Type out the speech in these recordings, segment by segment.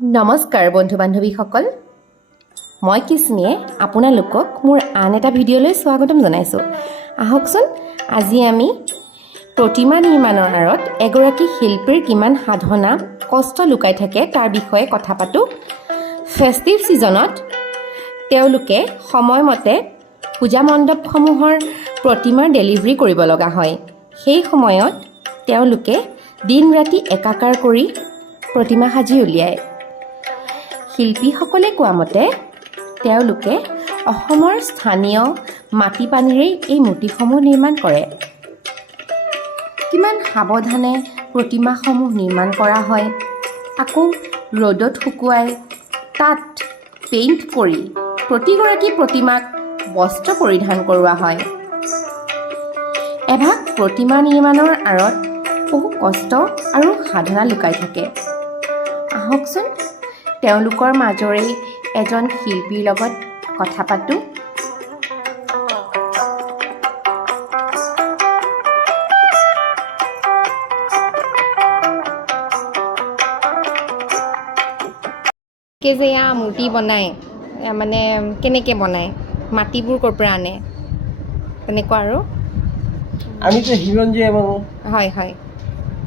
নমস্কাৰ বন্ধু বান্ধৱীসকল, মই কিস্মিয়ে আপোনালোকক মোৰ আন এটা ভিডিঅ'লৈ স্বাগতম জনাইছোঁ। আহকচোন আজি আমি প্ৰতিমা নিৰ্মাণৰ আঁৰত এগৰাকী শিল্পীৰ কিমান সাধনা কষ্ট লুকাই থাকে তাৰ বিষয়ে কথা পাতোঁ। ফেষ্টিভ ছিজনত তেওঁলোকে সময়মতে পূজা মণ্ডপসমূহৰ প্ৰতিমাৰ ডেলিভাৰী কৰিব লগা হয়। সেই সময়ত তেওঁলোকে দিন ৰাতি একাকাৰ কৰি প্ৰতিমা সাজি উলিয়ায়। শিল্পীসকলে কোৱা মতে তেওঁলোকে অসমৰ স্থানীয় মাটি পানীৰেই এই মূৰ্তিসমূহ নিৰ্মাণ কৰে। কিমান সাৱধানে প্ৰতিমাসমূহ নিৰ্মাণ কৰা হয়, আকৌ ৰ'দত শুকুৱাই তাত পেইণ্ট কৰি প্ৰতিগৰাকী প্ৰতিমাক বস্ত্ৰ পৰিধান কৰোৱা হয়। এভাগ প্ৰতিমা নিৰ্মাণৰ আঁৰত বহু কষ্ট আৰু সাধনা লুকাই থাকে। আহকচোন তেওঁলোকৰ মাজৰেই এজন শিল্পীৰ লগত কথা পাতোঁ। যে এয়া মূৰ্তি বনায়, মানে কেনেকৈ বনায়, মাটিবোৰ ক'ৰ পৰা আনে, তেনেকুৱা আৰু। আমিতো হিৰঞ্জীয়া মানুহ। হয় হয়।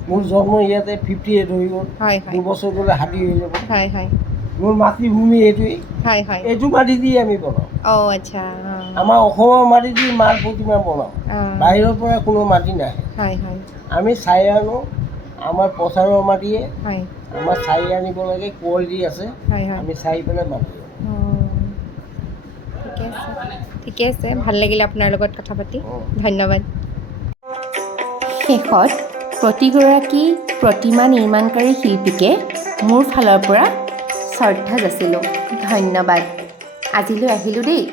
মোৰ জন্ম ইয়াতে 58 হৈ গ'ল। হয় হয়। 2 বছৰ গ'লে হাতী হৈ যাব। হয় হয়। মোৰ মাতৃভূমি এইটোৱেই। হয় হয়। এইটো মাটি দি আমি বনাওঁ। অঁ আচ্ছা। আমাৰ অসমৰ মাটি দি মাৰ প্ৰতিমা বনাওঁ। বাহিৰৰ পৰা কোনো মাটি নাহে। হয় হয়। আমি চাই আনো, আমাৰ পথাৰৰ মাটিয়ে। হয়। আমাৰ চাই আনিব লাগে, কোৱালিটি আছে। হয় হয়। আমি চাই পেলাই মাটি। ঠিকে আছে, ঠিকে আছে, ভাল লাগিলে আপোনাৰ লগত কথা পাতি। ধন্যবাদ। শেষত প্ৰতিগৰাকী প্ৰতিমা নিৰ্মাণকাৰী শিল্পীকে মোৰ ফালৰ পৰা শ্ৰদ্ধা যাচিলোঁ। ধন্যবাদ। আজিলৈ আহিলোঁ দেই।